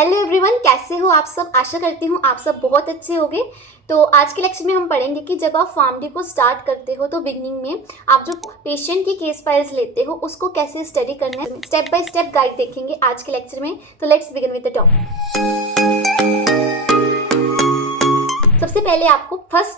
Hello everyone, कैसे हो आप सब। आशा करती हूँ आप सब बहुत अच्छे होंगे। तो आज के लेक्चर में हम पढ़ेंगे कि जब आप फार्मडी को स्टार्ट करते हो तो बिगनिंग में आप जो पेशेंट की केस फाइल्स लेते हो उसको कैसे स्टडी करना है, स्टेप बाय स्टेप गाइड देखेंगे आज के लेक्चर में। तो let's begin with the topic. सबसे पहले आपको फर्स्ट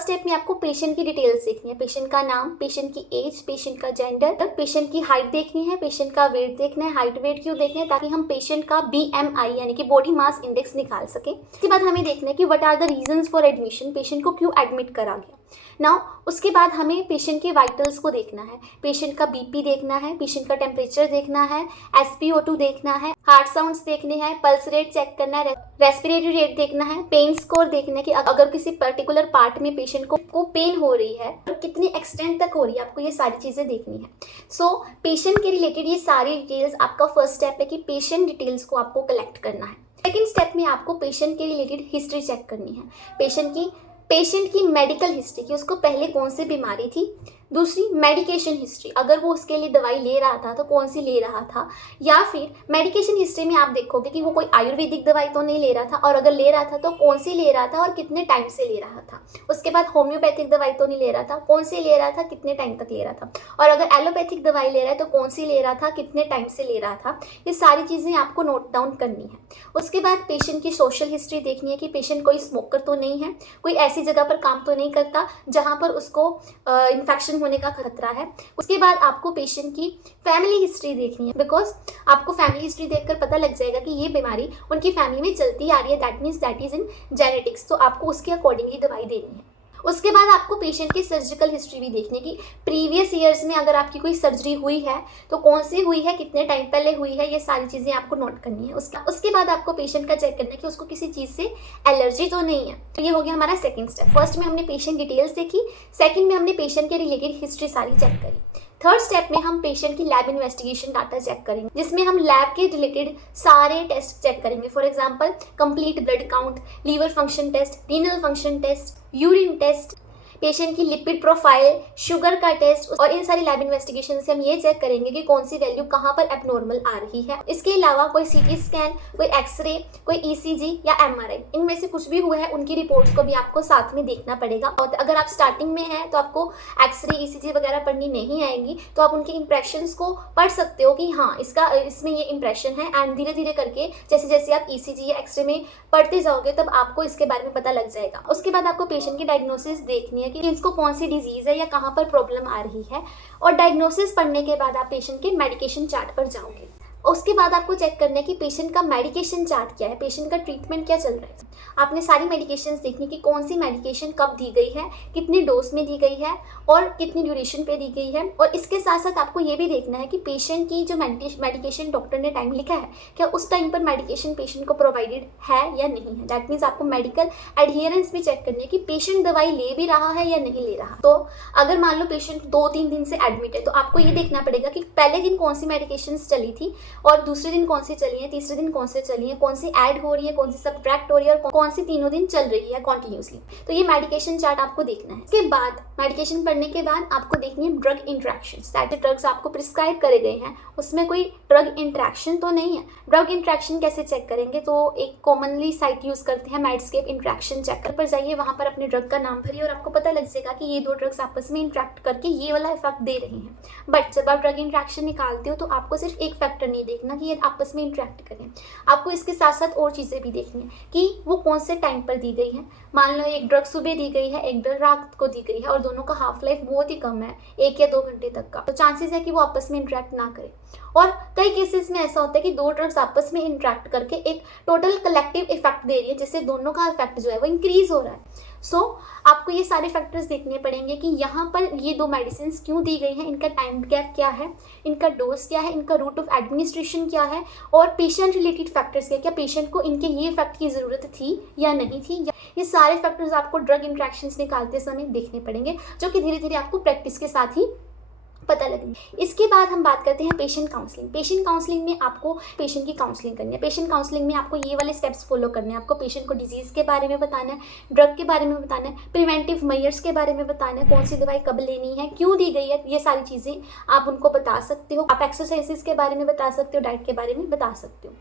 स्टेप में आपको पेशेंट की डिटेल्स देखनी है। पेशेंट का नाम, पेशेंट की एज, पेशेंट का जेंडर, पेशेंट की हाइट देखनी है, पेशेंट का वेट देखना है। हाइट वेट क्यों देखना है? ताकि हम पेशेंट का BMI यानी कि बॉडी मास इंडेक्स निकाल सके। इसके बाद हमें देखना है कि what are the reasons for admission, patient को क्यों एडमिट करा गया। नाउ उसके बाद हमें पेशेंट के वाइटल्स को देखना है, पेशेंट का BP देखना है, पेशेंट का टेम्परेचर देखना है, SpO2 देखना है, हार्ट साउंड्स देखने हैं, पल्स रेट चेक करना है, रेस्पिरेटरी रेट देखना है, पेन स्कोर देखना है कि अगर किसी पर्टिकुलर पार्ट में पेशेंट को पेन हो रही है और कितनी एक्सटेंट तक हो रही है, आपको ये सारी चीज़ें देखनी है। सो पेशेंट के रिलेटेड ये सारी डिटेल्स आपका फर्स्ट स्टेप है कि पेशेंट डिटेल्स को आपको कलेक्ट करना है। सेकेंड स्टेप में आपको पेशेंट के रिलेटेड हिस्ट्री चेक करनी है। पेशेंट की मेडिकल हिस्ट्री कि उसको पहले कौन सी बीमारी थी। दूसरी मेडिकेशन हिस्ट्री, अगर वो उसके लिए दवाई ले रहा था तो कौन सी ले रहा था। या फिर मेडिकेशन हिस्ट्री में आप देखोगे कि वो कोई आयुर्वेदिक दवाई तो नहीं ले रहा था, और अगर ले रहा था तो कौन सी ले रहा था और कितने टाइम से ले रहा था। उसके बाद होम्योपैथिक दवाई तो नहीं ले रहा था, कौन सी ले रहा था, कितने टाइम तक ले रहा था। और अगर एलोपैथिक दवाई ले रहा है तो कौन सी ले रहा था, कितने टाइम से ले रहा था। ये सारी चीज़ें आपको नोट डाउन करनी है। उसके बाद पेशेंट की सोशल हिस्ट्री देखनी है कि पेशेंट कोई स्मोकर तो नहीं है, कोई ऐसी जगह पर काम तो नहीं करता जहाँ पर उसको इन्फेक्शन होने का खतरा है। उसके बाद आपको पेशेंट की फैमिली हिस्ट्री देखनी है, बिकॉज आपको फैमिली हिस्ट्री देखकर पता लग जाएगा कि ये बीमारी उनकी फैमिली में चलती आ रही है, that means that is in genetics. तो आपको उसके अकॉर्डिंगली दवाई देनी है। उसके बाद आपको पेशेंट की सर्जिकल हिस्ट्री भी देखनी है कि प्रीवियस ईयर्स में अगर आपकी कोई सर्जरी हुई है तो कौन सी हुई है, कितने टाइम पहले हुई है। ये सारी चीज़ें आपको नोट करनी है। उसके बाद आपको पेशेंट का चेक करना है कि उसको किसी चीज़ से एलर्जी तो नहीं है। तो ये हो गया हमारा सेकंड स्टेप। फर्स्ट में हमने पेशेंट डिटेल्स देखी, सेकंड में हमने पेशेंट के रिलेटेड हिस्ट्री सारी चेक करी। थर्ड स्टेप में हम पेशेंट की लैब इन्वेस्टिगेशन डाटा चेक करेंगे, जिसमें हम लैब के रिलेटेड सारे टेस्ट चेक करेंगे। For example complete blood count, liver function test, renal function test, urine test, patient की लिपिड प्रोफाइल, शुगर का टेस्ट। और इन सारी लैब इन्वेस्टिगेशन से हम ये चेक करेंगे कि कौन सी वैल्यू कहाँ पर एबनॉर्मल आ रही है। इसके अलावा कोई CT स्कैन, कोई एक्सरे, कोई ECG या MRI, इनमें से कुछ भी हुआ है उनकी रिपोर्ट्स को भी आपको साथ में देखना पड़ेगा। और अगर आप स्टार्टिंग में हैं तो आपको एक्सरे ECG वगैरह पढ़नी नहीं आएंगी, तो आप उनके इंप्रेशंस को पढ़ सकते हो कि हाँ इसमें ये इंप्रेशन है। एंड धीरे धीरे करके जैसे जैसे आप ECG या एक्सरे में पढ़ते जाओगे तब आपको इसके बारे में पता लग जाएगा। उसके बाद आपको पेशेंट की डायग्नोसिस देखनी है कि इसको कौन सी डिजीज़ है या कहाँ पर प्रॉब्लम आ रही है। और डायग्नोसिस पढ़ने के बाद आप पेशेंट के मेडिकेशन चार्ट पर जाओगे। उसके बाद आपको चेक करना है कि पेशेंट का मेडिकेशन चार्ट क्या है, पेशेंट का ट्रीटमेंट क्या चल रहा है। आपने सारी मेडिकेशंस देखनी कि कौन सी मेडिकेशन कब दी गई है, कितनी डोज में दी गई है और कितनी ड्यूरेशन पे दी गई है। और इसके साथ साथ आपको ये भी देखना है कि पेशेंट की जो मेडिकेशन डॉक्टर ने टाइम लिखा है, क्या उस टाइम पर मेडिकेशन पेशेंट को प्रोवाइडेड है या नहीं है। दैट मीन्स आपको मेडिकल एडहियरेंस भी चेक करनी है कि पेशेंट दवाई ले भी रहा है या नहीं ले रहा। तो अगर मान लो पेशेंट 2-3 दिन से एडमिट है तो आपको ये देखना पड़ेगा कि पहले दिन कौन सी मेडिकेशन चली थी और दूसरे दिन कौन सी चली है, तीसरे दिन कौन से चली है, कौन सी ऐड हो रही है, कौन सी सब्ट्रैक्ट हो रही है और कौन सी तीनों दिन चल रही है कॉन्टिन्यूसली। तो ये मेडिकेशन चार्ट आपको देखना है। इसके बाद मेडिकेशन पढ़ने के बाद आपको देखनी है ड्रग इंट्रैक्शंस, दैट ड्रग्स आपको प्रिस्क्राइब करे गए हैं उसमें कोई ड्रग इंट्रैक्शन तो नहीं है। ड्रग इंट्रैक्शन कैसे चेक करेंगे? तो एक कॉमनली साइट यूज करते हैं, मेडस्केप इंट्रैक्शन चेकर पर जाइए, वहाँ पर अपने ड्रग का नाम भरिए और आपको पता लग जाएगा कि ये 2 ड्रग्स आपस में इंट्रैक्ट करके ये वाला इफेक्ट दे रहे हैं। बट जब आप ड्रग इंट्रैक्शन निकालते हो तो आपको सिर्फ एक फैक्टर नहीं देखना कि ये आपस में इंट्रैक्ट करें, आपको इसके साथ साथ और चीज़ें भी देखनी है कि वो कौन से टाइम पर दी गई है। मान लो एक ड्रग सुबह दी गई है, एक ड्रग रात को दी गई है और दोनों का हाफ लाइफ बहुत ही कम है, 1 या 2 घंटे तक का, तो चांसेस है कि वो आपस में इंट्रैक्ट ना करें। और कई केसेस में ऐसा होता है कि 2 ड्रग्स आपस में इंट्रैक्ट करके एक टोटल कलेक्टिव इफेक्ट दे रही है, जिससे दोनों का इफेक्ट जो है वो इंक्रीज हो रहा है। सो आपको ये सारे फैक्टर्स देखने पड़ेंगे कि यहाँ पर ये 2 मेडिसिन क्यों दी गई हैं, इनका टाइम गैप क्या है, इनका डोज क्या है, इनका रूट ऑफ एडमिनिस्ट्रेशन क्या है और पेशेंट रिलेटेड फैक्टर्स क्या पेशेंट को इनके ये इफेक्ट की ज़रूरत थी या नहीं थी। ये सारे फैक्टर्स आपको ड्रग इंट्रैक्शंस निकालते समय देखने पड़ेंगे, जो कि धीरे धीरे आपको प्रैक्टिस के साथ ही पता लगेगी। इसके बाद हम बात करते हैं पेशेंट काउंसलिंग। पेशेंट काउंसलिंग में आपको पेशेंट की काउंसलिंग करनी है। पेशेंट काउंसलिंग में आपको ये वाले स्टेप्स फॉलो करने हैं। आपको पेशेंट को डिजीज़ के बारे में बताना है, ड्रग के बारे में बताना है, प्रिवेंटिव मेजर्स के बारे में बताना है, कौन सी दवाई कब लेनी है, क्यों दी गई है, ये सारी चीज़ें आप उनको बता सकते हो। आप एक्सरसाइजेस के बारे में बता सकते हो, डाइट के बारे में बता सकते हो।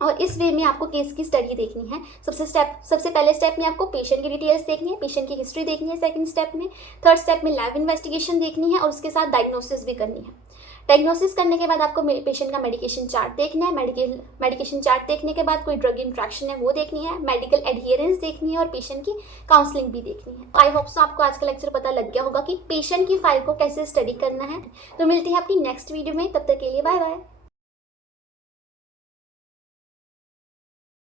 और इस वे में आपको केस की स्टडी देखनी है। सबसे पहले स्टेप में आपको पेशेंट की डिटेल्स देखनी है, पेशेंट की हिस्ट्री देखनी है सेकंड स्टेप में। थर्ड स्टेप में लैब इन्वेस्टिगेशन देखनी है और उसके साथ डायग्नोसिस भी करनी है। डायग्नोसिस करने के बाद आपको पेशेंट का मेडिकेशन चार्ट देखना है। मेडिकेशन चार्ट देखने के बाद कोई ड्रग इंट्रैक्शन है वो देखनी है, मेडिकल एडहियरेंस देखनी है और पेशेंट की काउंसलिंग भी देखनी है। आई होप सो आपको आज का लेक्चर पता लग गया होगा कि पेशेंट की फाइल को कैसे स्टडी करना है। तो मिलती है अपनी नेक्स्ट वीडियो में, तब तक के लिए बाय बाय।